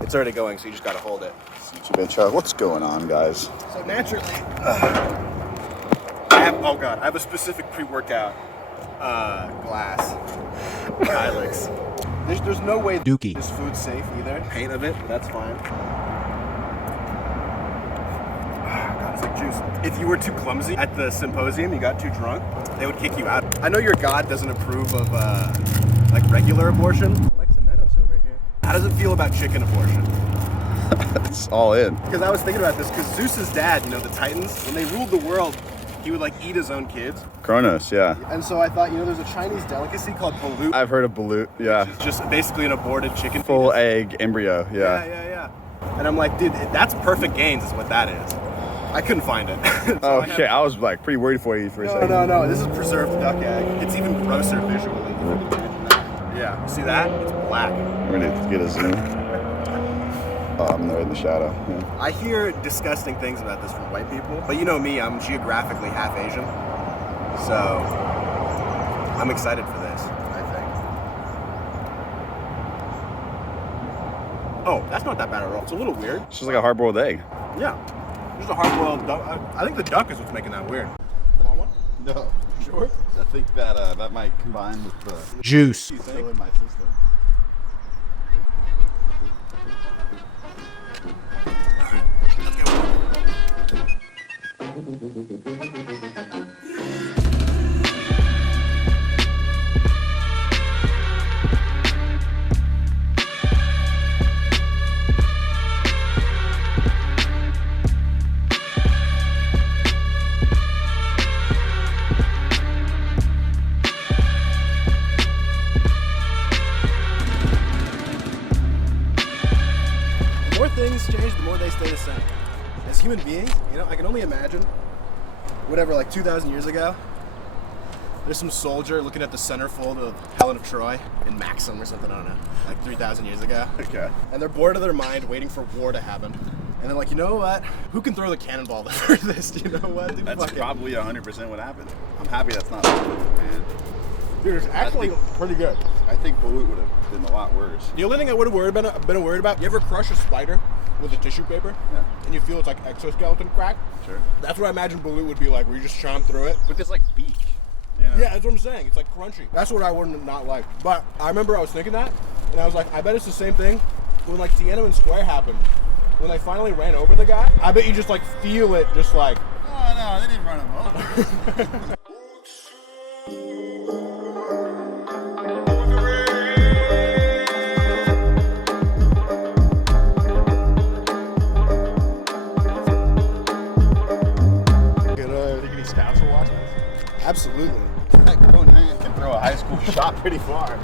It's already going, so you just gotta hold it. What's going on, guys? So naturally, I have a specific pre-workout glass. Hilux. There's no way Dookie. this food's safe either. Paint of it, but that's fine. God, it's like juice. If you were too clumsy at the symposium, you got too drunk, they would kick you out. I know your God doesn't approve of like regular abortion. Alexa Menos over here. How does it feel about chicken abortion? It's all in. Because I was thinking about this, because Zeus's dad, you know, the Titans, when they ruled the world, he would like eat his own kids. Kronos, yeah. And so I thought, you know, there's a Chinese delicacy called balut. I've heard of balut, yeah. It's just basically an aborted chicken. Full fetus. egg embryo, yeah. Yeah. And I'm like, dude, that's perfect gains is what that is. I couldn't find it. So I was like pretty worried for you for a second. No. This is preserved duck egg. It's even grosser visually. Yeah, see that? It's black. We're gonna get a zoom. Oh, I'm there in the shadow. Yeah. I hear disgusting things about this from white people, but you know me, I'm geographically half Asian. So, I'm excited for this, I think. Oh, that's not that bad at all. It's a little weird. It's just like a hard-boiled egg. Yeah. Just a hard-boiled duck. I think the duck is what's making that weird. Want one? No. Sure? I think that that might combine with the Juice. still in my system. Let's go. The more things change, the more they stay the same. As human beings, you know, I can only imagine, whatever, like 2,000 years ago, there's some soldier looking at the centerfold of Helen of Troy in Maxim or something, I don't know, like 3,000 years ago. Okay. And they're bored of their mind, waiting for war to happen. And they're like, you know what? Who can throw the cannonball the furthest? You know what? Dude, That's fucking- probably 100% what happened. I'm happy that's not man. Dude, it's actually pretty good. I think balut would have been a lot worse. The only thing I would have been worried about, you ever crush a spider with a tissue paper? Yeah. And you feel it's like exoskeleton crack? Sure. That's what I imagine balut would be like, where you just chomp through it. With this like beak. You know? Yeah, that's what I'm saying. It's like crunchy. That's what I would not like. But I remember I was thinking that, and I was like, I bet it's the same thing when like Tiananmen Square happened. When they finally ran over the guy, I bet you just like feel it just like. Oh no, they didn't run him over. Absolutely. That grown man can throw a high school shot pretty far.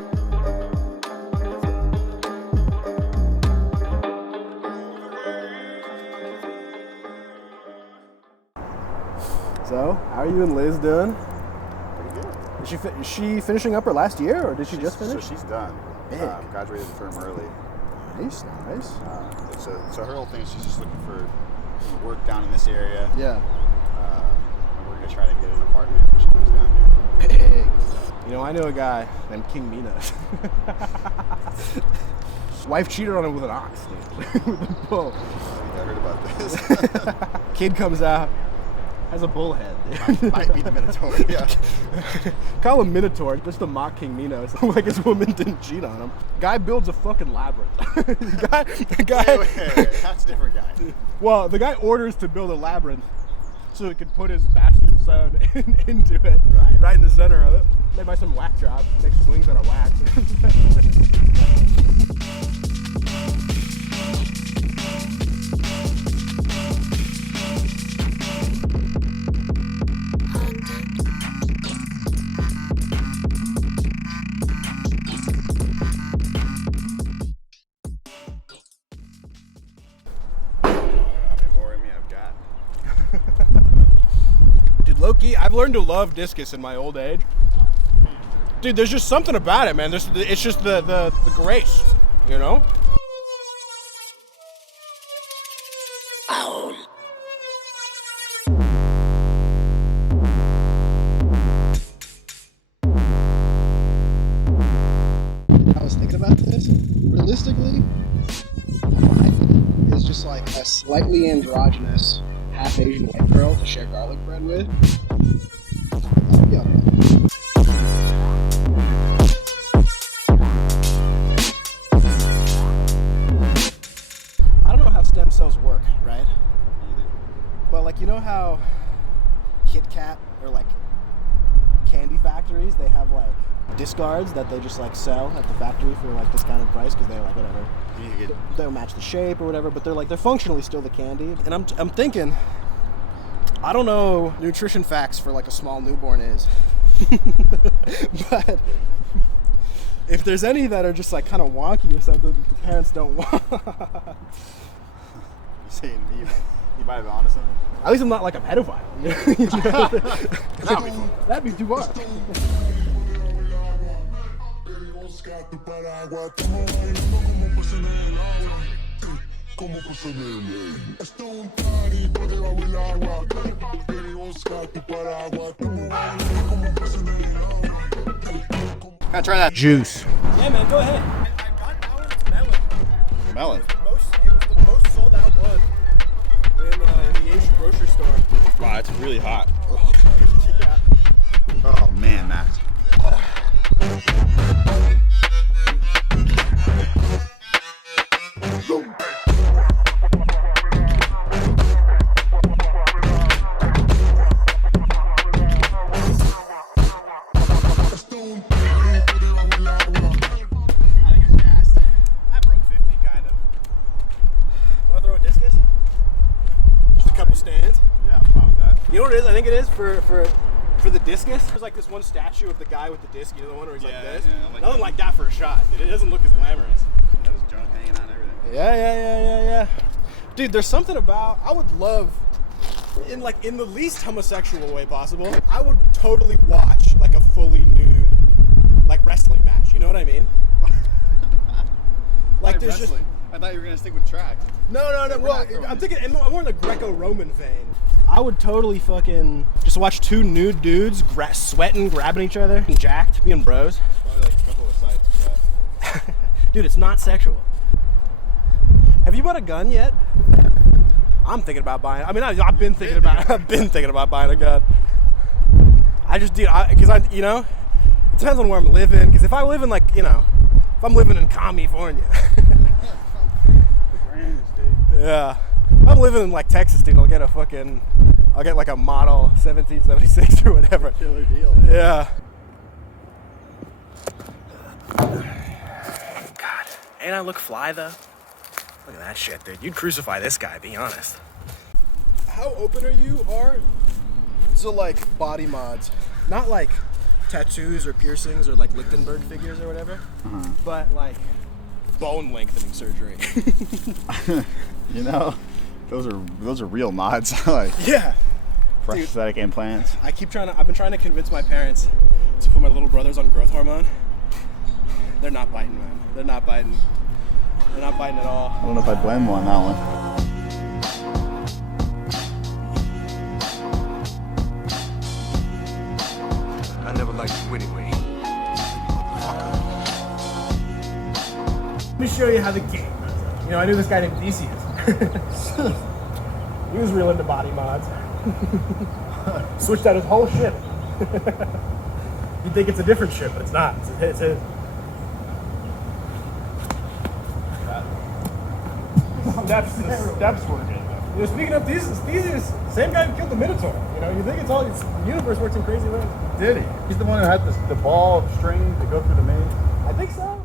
So, how are you and Liz doing? Pretty good. Is she finishing up her last year, or did she just So finish? she's done. Big. Graduated the firm early. Nice. So her whole thing is she's just looking for work down in this area. Yeah. And we're gonna try to get an apartment when she moves down here. Big. You know, I know a guy named King Minos. Wife cheated on him with an ox, dude. With a bull. I heard about this. Kid comes out, has a bull head, dude. Might be the Minotaur. Yeah. Call him Minotaur, just to mock King Minos. Like his woman didn't cheat on him. Guy builds a fucking labyrinth. the guy. Wait, that's a different guy. Well, the guy orders to build a labyrinth so he could put his bastard son into it, right in the center of it. Made by some whack job, makes wings out of wax. Dude, low-key, I've learned to love discus in my old age. Dude, there's just something about it, man. It's just the grace, you know? Ow. I was thinking about this. Realistically, just like a slightly androgynous, half Asian white girl to share garlic bread with, yeah, man. I don't know how stem cells work, right? But like, you know how Kit Kat or like candy factories, they have like discards that they just like sell at the factory for like discounted price because they're like whatever, they'll match the shape or whatever, but they're functionally still the candy. And I'm thinking, I don't know nutrition facts for like a small newborn is, but if there's any that are just like kind of wonky or something that the parents don't want. You're saying me? You might have been onto something. At least I'm not like a pedophile. That'd be too far. Gotta try that juice. Yeah, man, go ahead. I got that one. Melon. Melon. It was the most sold out one in the Asian grocery store. Wow, it's really hot. Yeah. Oh man, Max. You know what it is? I think it is for the discus. There's like this one statue of the guy with the disc. You know the one where he's like this? Yeah, nothing like that for a shot. It doesn't look as glamorous. That was junk hanging on everything. Yeah. Dude, there's something about, I would love, in the least homosexual way possible, I would totally watch like a fully nude like wrestling match. You know what I mean? Like there's wrestling? Just. I thought you were gonna stick with track. No. Well, I'm thinking more in the Greco-Roman vein. I would totally fucking just watch two nude dudes sweating, grabbing each other, and jacked, being bros. Probably like a couple of sides for that. Dude, it's not sexual. Have you bought a gun yet? I'm thinking about buying. I mean, I've been thinking about buying a gun. I just, dude, because I, you know, it depends on where I'm living. Because if I live in like, you know, if I'm living in California. Yeah. If I'm living in like Texas, dude, I'll get like a model 1776 or whatever. Killer deal. Yeah. God. Ain't I look fly though? Look at that shit, dude. You'd crucify this guy, be honest. How open are you to like body mods? Not like tattoos or piercings or like Lichtenberg figures or whatever, but like bone lengthening surgery. You know, those are real mods. Like yeah, prosthetic implants. I've been trying to convince my parents to put my little brothers on growth hormone. They're not biting, man. They're not biting at all. I don't know if I blame them on that one. I never liked you anyway. Let me show you how the game runs. You know, I knew this guy named Theseus. He was real into body mods. Switched out his whole ship. You'd think it's a different ship, but it's not. It's his. Steps working. You know, speaking of Theseus, same guy who killed the Minotaur. You know, you think the universe works in crazy ways. Did he? He's the one who had the ball string to go through the maze. I think so.